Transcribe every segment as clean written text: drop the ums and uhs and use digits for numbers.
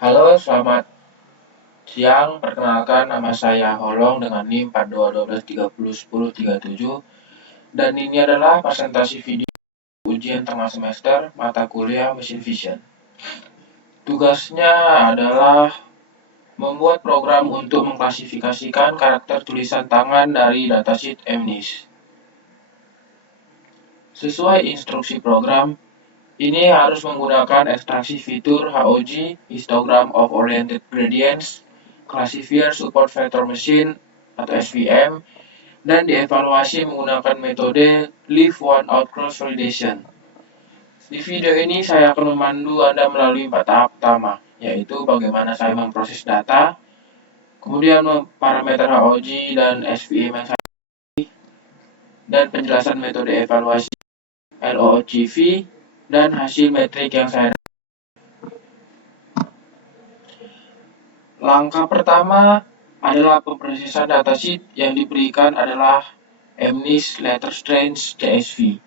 Halo, selamat siang. Perkenalkan, nama saya Holong dengan NIM 4212301037 dan ini adalah presentasi video ujian tengah semester mata kuliah Mesin Vision. Tugasnya adalah membuat program untuk mengklasifikasikan karakter tulisan tangan dari datasheet MNIST. Sesuai instruksi program, ini harus menggunakan ekstraksi fitur HOG, Histogram of Oriented Gradients, Classifier Support Vector Machine atau SVM, dan dievaluasi menggunakan metode Leave One Out Cross Validation. Di video ini saya akan memandu Anda melalui 4 tahap pertama, yaitu bagaimana saya memproses data, kemudian parameter HOG dan SVM yang saya pilih, dan penjelasan metode evaluasi LOGV, dan hasil metrik yang saya dapat. Langkah pertama adalah pemrosesan datasheet yang diberikan adalah MNIST Letter Strange CSV.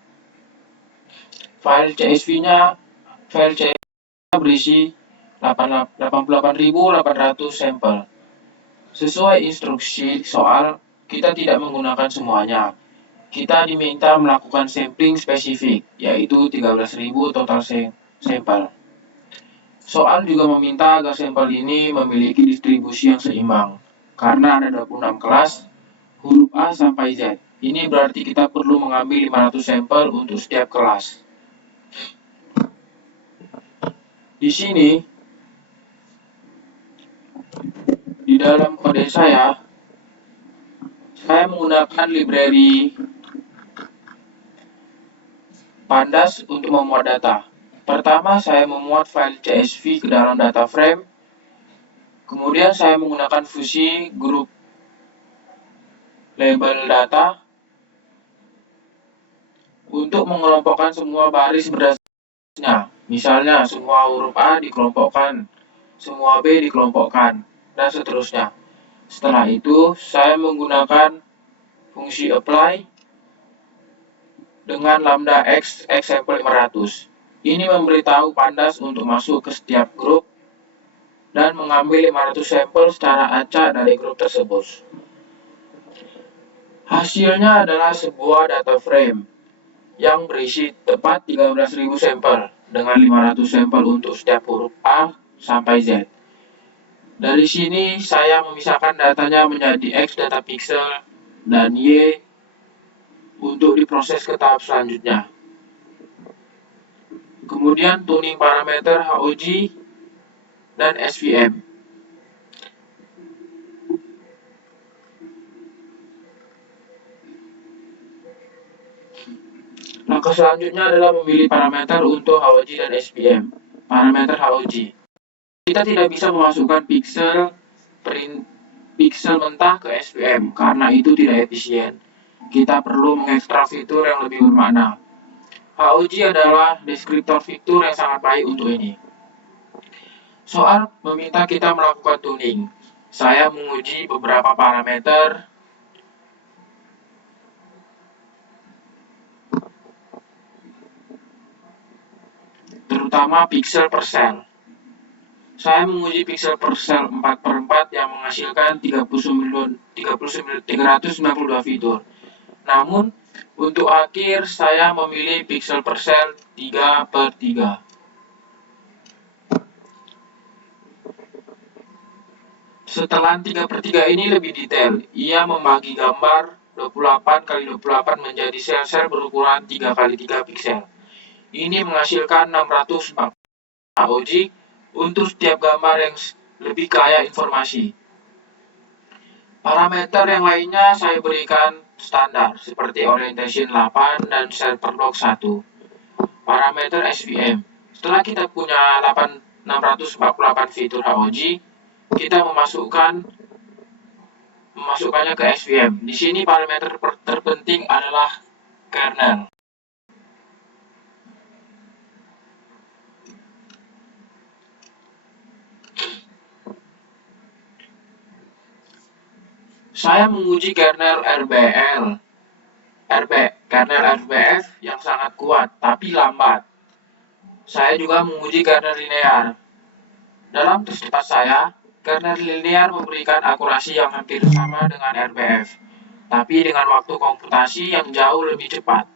File CSV-nya berisi 88.800 sampel. Sesuai instruksi soal, kita tidak menggunakan semuanya. Kita diminta melakukan sampling spesifik, yaitu 13.000 total sampel. Soal juga meminta agar sampel ini memiliki distribusi yang seimbang, karena ada 26 kelas, huruf A sampai Z. Ini berarti kita perlu mengambil 500 sampel untuk setiap kelas. Di sini, di dalam kode saya menggunakan library Pandas untuk memuat data. Pertama, saya memuat file CSV ke dalam data frame. Kemudian saya menggunakan fungsi grup label data untuk mengelompokkan semua baris berdasarkan. Misalnya, semua huruf A dikelompokkan, semua B dikelompokkan, dan seterusnya. Setelah itu, saya menggunakan fungsi apply dengan lambda x sampel 500. Ini memberitahu Pandas untuk masuk ke setiap grup dan mengambil 500 sampel secara acak dari grup tersebut. Hasilnya adalah sebuah data frame yang berisi tepat 13.000 sampel dengan 500 sampel untuk setiap huruf A sampai Z. Dari sini saya memisahkan datanya menjadi X data pixel dan Y untuk diproses ke tahap selanjutnya. Kemudian tuning parameter HOG dan SVM. Langkah selanjutnya adalah memilih parameter untuk HOG dan SVM. Parameter HOG. Kita tidak bisa memasukkan pixel mentah ke SVM karena itu tidak efisien. Kita perlu mengekstrak fitur yang lebih bermakna. HOG adalah deskriptor fitur yang sangat baik untuk ini. Soal meminta kita melakukan tuning. Saya menguji beberapa parameter terutama pixel per sel. Saya menguji pixel per sel 4/4 yang menghasilkan 392 fitur. Namun, untuk akhir saya memilih pixel per sel 3/3. Setelah 3/3 ini lebih detail, ia membagi gambar 28x28 menjadi sel-sel berukuran 3x3 piksel. Ini menghasilkan 640 HOG untuk setiap gambar yang lebih kaya informasi. Parameter yang lainnya saya berikan standar, seperti orientation 8 dan center lock 1. Parameter SVM. Setelah kita punya 648 fitur HOG, kita memasukkannya ke SVM. Di sini parameter terpenting adalah kernel. Saya menguji kernel kernel RBF yang sangat kuat tapi lambat. saya juga menguji kernel linear. Dalam tes cepat saya, kernel linear memberikan akurasi yang hampir sama dengan RPF, tapi dengan waktu komputasi yang jauh lebih cepat.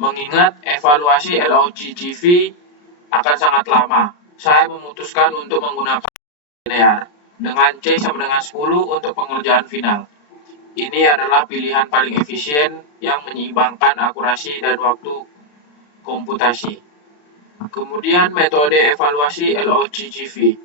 Mengingat evaluasi LOGGV akan sangat lama, saya memutuskan untuk menggunakan linear dengan C sama dengan 10 untuk pengerjaan final. Ini adalah pilihan paling efisien yang menyeimbangkan akurasi dan waktu komputasi. Kemudian metode evaluasi LOGGV.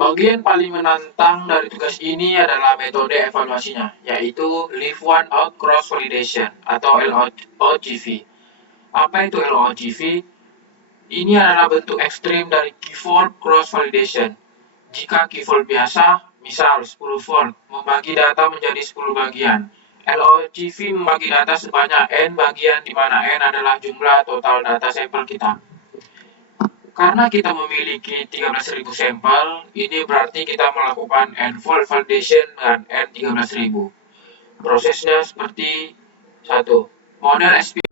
Bagian paling menantang dari tugas ini adalah metode evaluasinya, yaitu Leave One Out Cross Validation atau LOGV. Apa itu LOGV? Ini adalah bentuk ekstrim dari key vault cross validation. Jika key vault biasa, misal 10 volt, membagi data menjadi 10 bagian. LOGV membagi data sebanyak N bagian di mana N adalah jumlah total data sampel kita. Karena kita memiliki 13.000 sampel, ini berarti kita melakukan N-fold validation dengan N13.000. Prosesnya seperti 1. Model SPM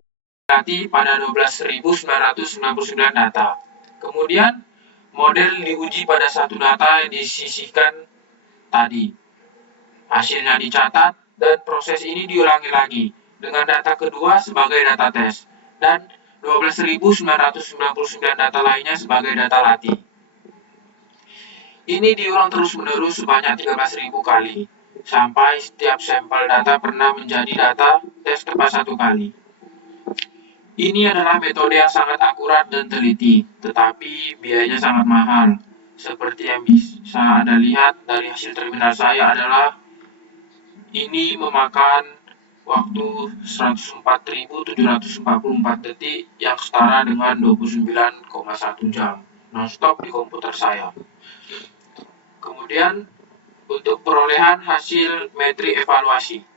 berarti pada 12.999 data. Kemudian, model diuji pada satu data yang disisihkan tadi. Hasilnya dicatat, dan proses ini diulangi lagi dengan data kedua sebagai data tes, dan 12.999 data lainnya sebagai data latih. Ini diulang terus-menerus sebanyak 13.000 kali, sampai setiap sampel data pernah menjadi data tes tepat 1 kali. Ini adalah metode yang sangat akurat dan teliti, tetapi biayanya sangat mahal. Seperti yang bisa Anda lihat dari hasil terminal saya adalah ini memakan waktu 104.744 detik yang setara dengan 29,1 jam non-stop di komputer saya. Kemudian untuk perolehan hasil metri evaluasi.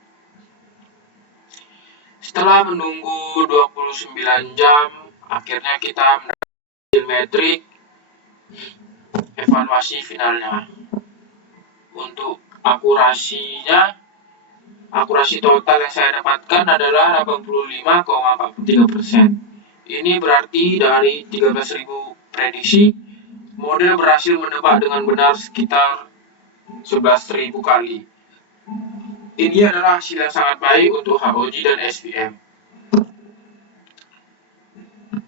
Setelah menunggu 29 jam, akhirnya kita mendapatkan hasil metrik evaluasi finalnya. Untuk akurasi total yang saya dapatkan adalah 85,43%. Ini berarti dari 13.000 prediksi, model berhasil menebak dengan benar sekitar 11.000 kali. Ini adalah hasil yang sangat baik untuk HOG dan SVM.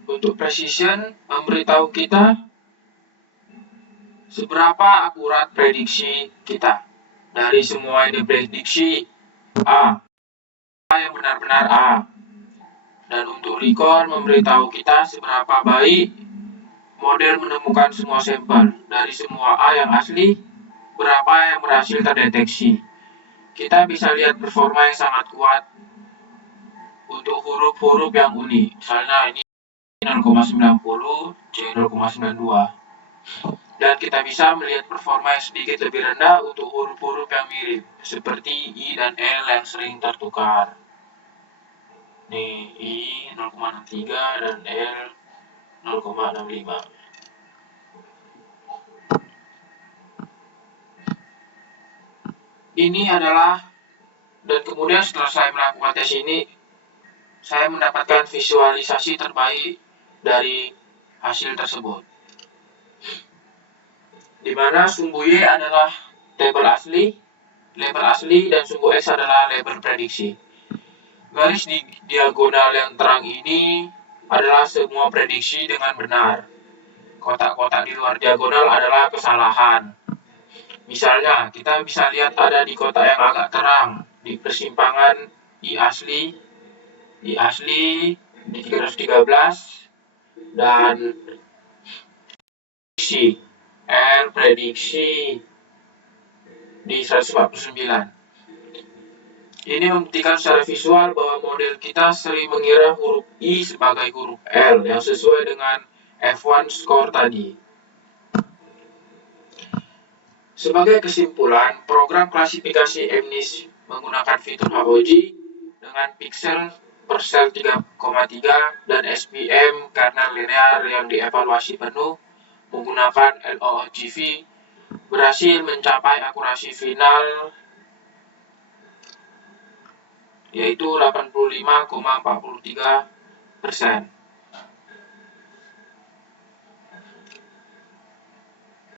Untuk precision, memberitahu kita seberapa akurat prediksi kita. Dari semua yang diprediksi, A yang benar-benar A. Dan untuk recall memberitahu kita seberapa baik model menemukan semua sampel. Dari semua A yang asli, berapa yang berhasil terdeteksi. Kita bisa lihat performa yang sangat kuat untuk huruf-huruf yang unik. Misalnya ini 0,90, C 0,92. Dan kita bisa melihat performa yang sedikit lebih rendah untuk huruf-huruf yang mirip, seperti I dan L yang sering tertukar. Nih, I 0,63 dan L 0,65. Ini adalah, dan kemudian setelah saya melakukan tes ini, saya mendapatkan visualisasi terbaik dari hasil tersebut. Di mana sumbu Y adalah label asli, dan sumbu X adalah label prediksi. Garis di diagonal yang terang ini adalah semua prediksi dengan benar. Kotak-kotak di luar diagonal adalah kesalahan. Misalnya, kita bisa lihat ada di kotak yang agak terang, di persimpangan I asli di 313, dan prediksi di 149. Ini membuktikan secara visual bahwa model kita sering mengira huruf I sebagai huruf L yang sesuai dengan F1 score tadi. Sebagai kesimpulan, program klasifikasi MNIST menggunakan fitur HOG dengan pixel per sel 3,3 dan SPM karena linear yang dievaluasi penuh menggunakan LOGV berhasil mencapai akurasi final yaitu 85,43%.